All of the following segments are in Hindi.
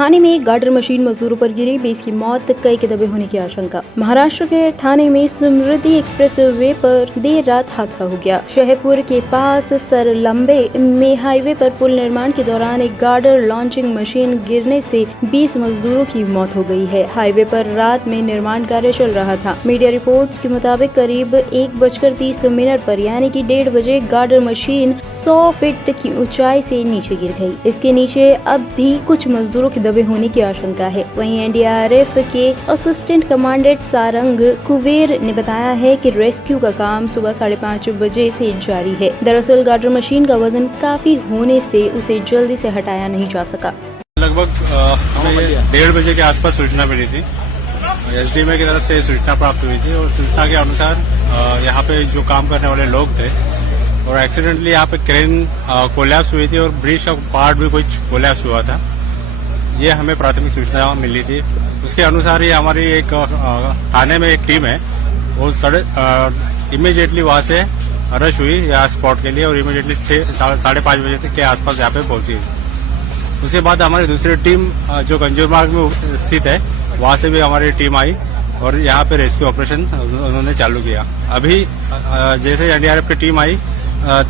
ठाणे में गार्डर मशीन मजदूरों पर गिरी, 20 की मौत, कई के दबे होने की आशंका। महाराष्ट्र के ठाणे में समृद्धि एक्सप्रेस वे पर देर रात हादसा हो गया। शहपुर के पास सरलंबे में हाईवे पर पुल निर्माण के दौरान एक गार्डर लॉन्चिंग मशीन गिरने से 20 मजदूरों की मौत हो गई है। हाईवे पर रात में निर्माण कार्य चल रहा था। मीडिया रिपोर्ट्स के मुताबिक करीब 1:30 पर यानी कि 1:30 बजे गार्डर मशीन 100 फीट की ऊंचाई से नीचे गिर गई। इसके नीचे अब भी कुछ मजदूरों के दबे होने की आशंका है। वहीं एनडीआरएफ के असिस्टेंट कमांडेंट सारंग कुबेर ने बताया है कि रेस्क्यू का काम सुबह 5:30 बजे से जारी है। दरअसल गार्डर मशीन का वजन काफी होने से उसे जल्दी से हटाया नहीं जा सका। लगभग हमें 1:30 बजे के आसपास सूचना मिली थी। एसडीएमए की तरफ से सूचना प्राप्त हुई थी और सूचना के अनुसार यहाँ पे जो काम करने वाले लोग थे और एक्सीडेंटली यहाँ पे क्रेन कोलैप्स हुई थी और ब्रिज का पार्ट भी कुछ कोलैप्स हुआ था। ये हमें प्राथमिक सूचना मिली थी। उसके अनुसार ही हमारी एक थाने में एक टीम है, वो इमीडिएटली वहां से रश हुई यहाँ स्पॉट के लिए और इमीडिएटली 5:30 बजे तक के आसपास यहाँ पे पहुंची। उसके बाद हमारी दूसरी टीम जो गंजूर मार्ग में स्थित है वहां से भी हमारी टीम आई और यहाँ पे रेस्क्यू ऑपरेशन उन्होंने चालू किया। अभी जैसे एनडीआरएफ की टीम आई,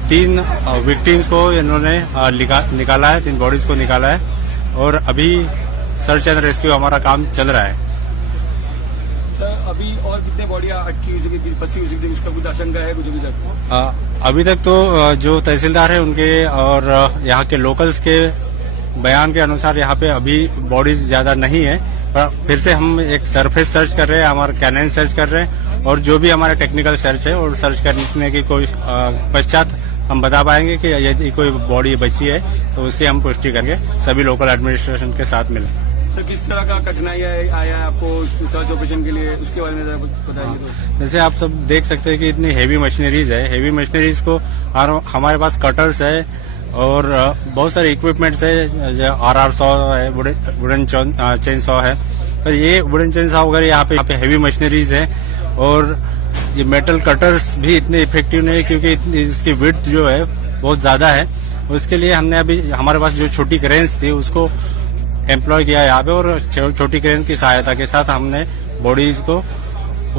3 विक्टिम्स को इन्होंने निकाला है, 3 बॉडीज को निकाला है और अभी सर्च एंड रेस्क्यू हमारा काम चल रहा है। सर, अभी और कितने बॉडियां अटकी हुई थी, फंसी हुई थी, उसका कुछ आशंका है कुछ अभी तक? अभी तक तो जो तहसीलदार है उनके और यहाँ के लोकल्स के बयान के अनुसार यहाँ पे अभी बॉडीज ज्यादा नहीं है, पर फिर से हम एक सरफेस सर्च कर रहे हैं, हमारा कैनाइन सर्च कर रहे हैं और जो भी हमारा टेक्निकल सर्च है और सर्च करने की कोई पश्चात हम बता पाएंगे कि यदि कोई बॉडी बची है तो उसकी हम पुष्टि करके सभी लोकल एडमिनिस्ट्रेशन के साथ मिलें। सर, किस तरह का कठिनाई आया आपको सर्च ऑपरेशन के लिए, उसके बारे में बताइए। जैसे आप सब देख सकते हैं कि इतनी हेवी मशीनरीज है, हेवी मशीनरीज को हमारे पास कटर्स है और बहुत सारे इक्विपमेंट्स है, RR100 है, वुडन चेन सॉ है। तो ये वुडन चेन सॉ वगैरह यहाँ पे हेवी मशीनरीज है और ये मेटल कटर्स भी इतने इफेक्टिव नहीं है क्योंकि इसकी विड्थ जो है बहुत ज्यादा है। उसके लिए हमने अभी हमारे पास जो छोटी क्रेन्स थी उसको एम्प्लॉय किया यहाँ पे और छोटी क्रेन की सहायता के साथ हमने बॉडीज को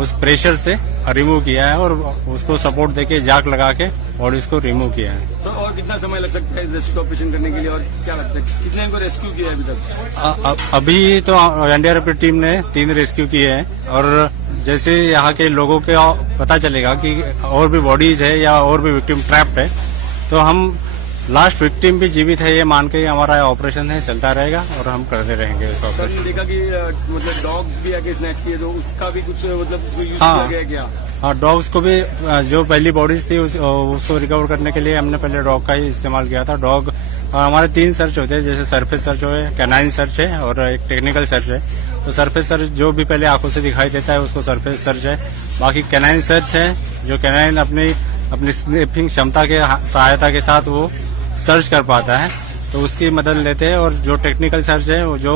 उस प्रेशर से रिमूव किया है और उसको सपोर्ट देके जाक लगा के बॉडीज को रिमूव किया है। सर, और कितना समय लग सकता है रेस्क्यू ऑपरेशन करने के लिए और क्या लगता है कितने इनको रेस्क्यू किया है अभी तक? अभी तो एनडीआरएफ की टीम ने 3 रेस्क्यू किए हैं और जैसे यहाँ के लोगों के पता चलेगा कि और भी बॉडीज है या और भी विक्टिम ट्रैप्ड है तो हम लास्ट विक्टिम भी जीवित है ये मान के हमारा ऑपरेशन है चलता रहेगा और हम करते रहेंगे इस ऑपरेशन। सर, देखा कि मतलब डॉग भी आके स्नैच किए तो उसका भी कुछ मतलब यूज किया गया क्या? हाँ, डॉग्स को भी जो पहली बॉडीज थी उसको रिकवर करने के लिए हमने पहले डॉग का ही इस्तेमाल किया था। डॉग हमारे 3 सर्च होते हैं, जैसे सरफेस सर्च है, कैनाइन सर्च है और एक टेक्निकल सर्च है। तो सरफेस सर्च जो भी पहले आंखों से दिखाई देता है उसको सरफेस सर्च है। बाकी कैनाइन सर्च है जो कैनाइन अपनी स्निफिंग क्षमता के सहायता के साथ वो सर्च कर पाता है तो उसकी मदद लेते हैं। और जो टेक्निकल सर्च है वो जो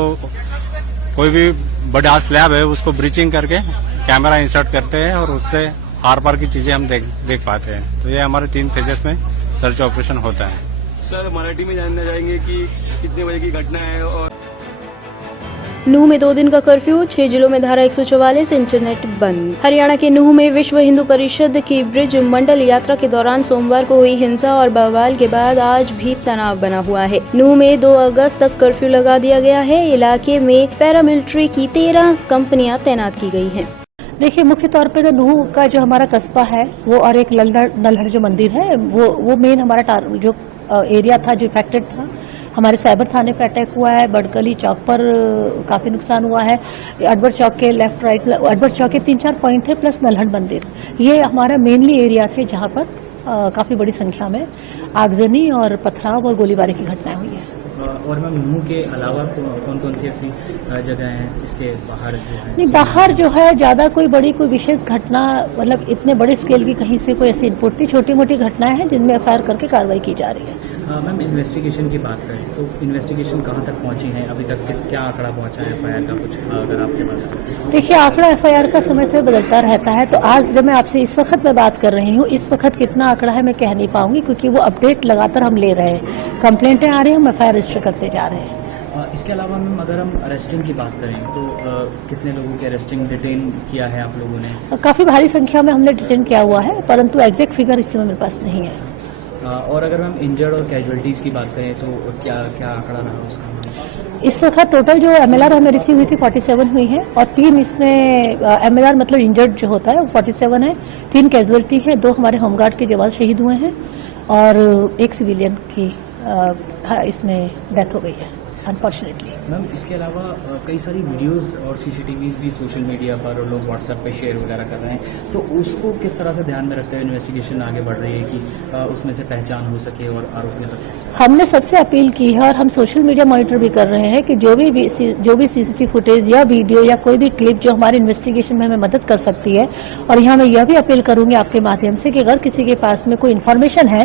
कोई भी बड़ा स्लैब है उसको ब्रीचिंग करके कैमरा इंसर्ट करते हैं और उससे आर पार की चीजें हम देख पाते हैं। तो ये हमारे 3 फेजेस में सर्च ऑपरेशन होता है। सर, मराठी में जानना चाहेंगे कि कितने बजे की घटना है और नूह में 2 दिन का कर्फ्यू, 6 जिलों में धारा 144, इंटरनेट बंद। हरियाणा के नूह में विश्व हिंदू परिषद की ब्रिज मंडल यात्रा के दौरान सोमवार को हुई हिंसा और बवाल के बाद आज भी तनाव बना हुआ है। नूह में 2 अगस्त तक कर्फ्यू लगा दिया गया है। इलाके में पैरामिलिट्री की 13 कंपनियां तैनात की गई हैं। देखिए, मुख्य तौर पे तो नूह का जो हमारा कस्बा है वो और एक नल्हड़ जो मंदिर है वो मेन हमारा जो एरिया था जो इफेक्टेड था। हमारे साइबर थाने पे अटैक हुआ है, बड़कली चौक पर काफी नुकसान हुआ है, अकबर चौक के लेफ्ट राइट, अकबर चौक के 3-4 पॉइंट थे प्लस नल्हड़ मंदिर, ये हमारा मेनली एरिया थे जहाँ पर काफी बड़ी संख्या में आगजनी और पथराव और गोलीबारी की घटनाएं हुई है। और मैम नूह के अलावा कौन कौन सी ऐसी जगह हैं इसके बाहर जो है? नहीं, बाहर जो है ज्यादा कोई विशेष घटना मतलब इतने बड़े स्केल की कहीं से कोई ऐसी इनपुट थी, छोटी मोटी घटनाएं हैं जिनमें एफआईआर करके कार्रवाई की जा रही है। मैम, इन्वेस्टिगेशन की बात करें तो इन्वेस्टिगेशन कहाँ तक पहुंची है अभी तक, क्या आंकड़ा पहुंचा है एफआईआर का कुछ अगर आपके पास? देखिए, आंकड़ा एफआईआर का समय से बदलता रहता है, तो आज जब मैं आपसे इस वक्त में बात कर रही हूँ, इस वक्त कितना आंकड़ा है मैं कह नहीं पाऊंगी क्योंकि वो अपडेट लगातार हम ले रहे हैं। कंप्लेंटें आ रही हैं, हम एफआईआर रजिस्टर करते जा रहे हैं। इसके अलावा मैम अगर हम अरेस्टिंग की बात करें तो कितने लोगों की अरेस्टिंग डिटेन किया है आप लोगों ने? काफ़ी भारी संख्या में हमने डिटेन किया हुआ है, परंतु एग्जैक्ट फिगर इस समय मेरे पास नहीं है। और अगर हम इंजर्ड और कैजुअलिटीज़ की बात करें तो क्या क्या आंकड़ा रहा उसका? इस वक्त टोटल जो MLR हमें रिसीव हुई थी 47 हुई है और 3 इसमें MLR मतलब इंजर्ड जो होता है वो 47 है, 3 कैजुअलिटी है, 2 हमारे होमगार्ड के जवान शहीद हुए हैं और 1 सिविलियन की इसमें डेथ हो गई है अनफॉर्चुनेटली। मैम इसके अलावा कई सारी वीडियोस और CCTVs भी सोशल मीडिया पर और लोग व्हाट्सएप पे शेयर वगैरह कर रहे हैं, तो उसको किस तरह से ध्यान में रखते हुए इन्वेस्टिगेशन आगे बढ़ रही है कि उसमें से पहचान हो सके और आरोपियों तक? हमने सबसे अपील की है और हम सोशल मीडिया मॉनिटर भी कर रहे हैं कि जो भी CCTV फुटेज या वीडियो या कोई भी क्लिप जो हमारे इन्वेस्टिगेशन में हमें मदद कर सकती है, और यहाँ मैं यह भी अपील करूंगी आपके माध्यम से कि अगर किसी के पास में कोई इन्फॉर्मेशन है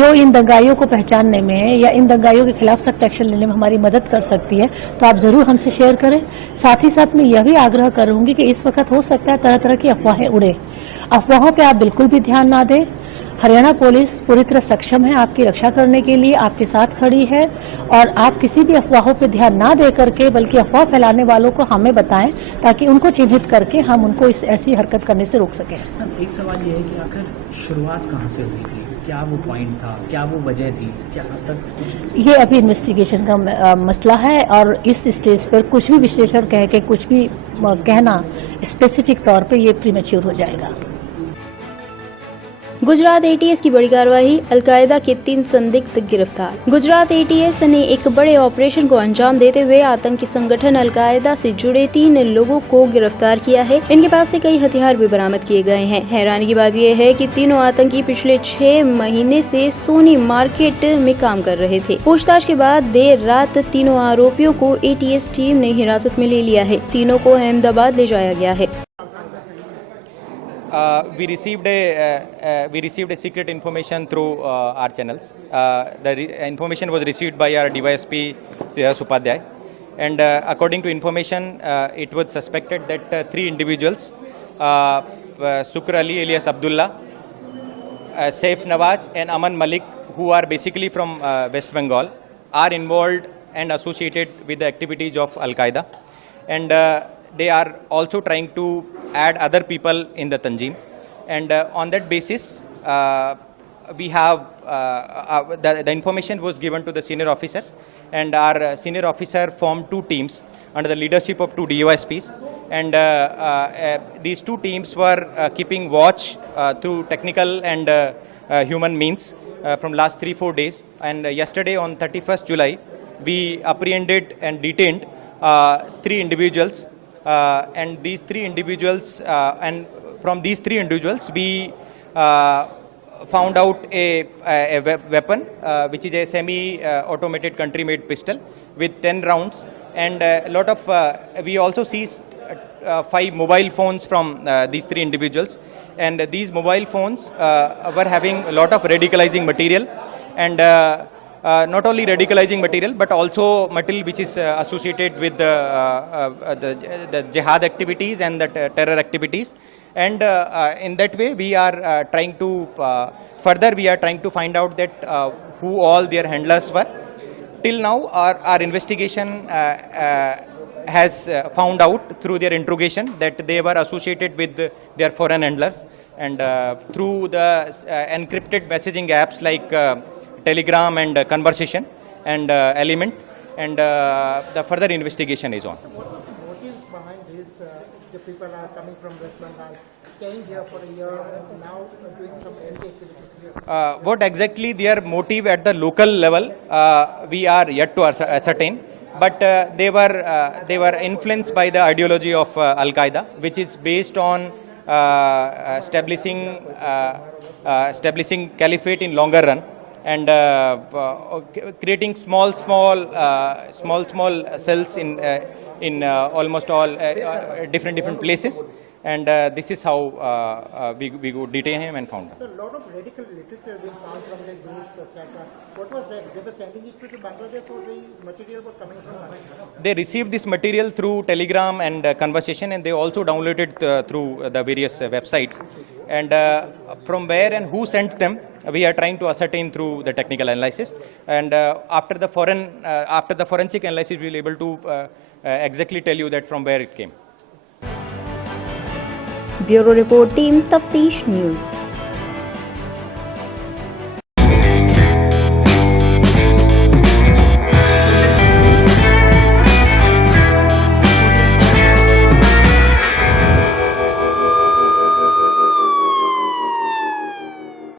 जो इन दंगाइयों को पहचानने में या इन दंगाइयों के खिलाफ सख्त एक्शन लेने में हमारी मदद कर सकती है तो आप जरूर हमसे शेयर करें। साथ ही साथ मैं यह भी आग्रह करूंगी कि इस वक्त हो सकता है तरह तरह की अफवाहें उड़े, अफवाहों पे आप बिल्कुल भी ध्यान ना दें। हरियाणा पुलिस पूरी तरह सक्षम है आपकी रक्षा करने के लिए, आपके साथ खड़ी है और आप किसी भी अफवाहों पे ध्यान ना दे करके बल्कि अफवाह फैलाने वालों को हमें बताएं ताकि उनको चिन्हित करके हम उनको इस ऐसी हरकत करने से रोक सकें। एक सवाल ये है कि आखिर शुरुआत कहाँ से हुई थी, क्या वो पॉइंट था, क्या वो वजह थी, क्या अब तक? ये अभी इन्वेस्टिगेशन का मसला है और इस स्टेज पर कुछ भी विश्लेषण कह के कुछ भी कहना स्पेसिफिक तौर पे ये प्रीमेच्योर हो जाएगा। गुजरात ATS की बड़ी कार्रवाई, अलकायदा के 3 संदिग्ध गिरफ्तार। गुजरात ATS ने एक बड़े ऑपरेशन को अंजाम देते हुए आतंकी संगठन अलकायदा से जुड़े 3 लोगों को गिरफ्तार किया है। इनके पास से कई हथियार भी बरामद किए गए हैं। हैरानी की बात यह है कि तीनों आतंकी पिछले 6 महीने से सोनी मार्केट में काम कर रहे थे। पूछताछ के बाद देर रात तीनों आरोपियों को ATS टीम ने हिरासत में ले लिया है। तीनों को अहमदाबाद ले जाया गया है। We received a secret information through our channels. The information was received by our DYSP Shreyas Upadhyay, and according to information, it was suspected that 3 individuals, Sukr Ali alias Abdullah, Saif Nawaz, and Aman Malik, who are basically from West Bengal, are involved and associated with the activities of Al Qaeda, and they are also trying to add other people in the Tanzim, and on that basis we have the information was given to the senior officers, and our senior officer formed 2 teams under the leadership of 2 DYSPs, and these 2 teams were keeping watch through technical and human means from last 3-4 days, and yesterday on 31st July we apprehended and detained 3 individuals. And these 3 individuals, and from these 3 individuals, we found out a weapon, which is a semi-automated country-made pistol with 10 rounds, and a lot of. We also seized 5 mobile phones from these 3 individuals, and these mobile phones were having a lot of radicalizing material, and not only radicalizing material but also material which is associated with the jihad activities and the terror activities, and in that way we are trying to further we are trying to find out that who all their handlers were. Till now our investigation has found out through their interrogation that they were associated with their foreign handlers, and through the encrypted messaging apps like Telegram and Conversation and Element, and the further investigation is on. What is the motives behind this? The people are coming from West Bengal, staying here for a year and now doing some anti activities here. What exactly their motive at the local level, we are yet to ascertain, but they were influenced by the ideology of Al Qaeda, which is based on establishing caliphate in longer run, and creating small cells in almost all different places, and this is how we go detain him and found him. So a lot of radical literature being found from the groups, etc. What was that? They were sending it to Bangladesh, or the material was coming from Bangladesh? They received this material through Telegram and conversation, and they also downloaded through the various websites. And from where and who sent them, we are trying to ascertain through the technical analysis. And after the forensic analysis, we will be able to exactly tell you that from where it came. Bureau Report Team Taftish News.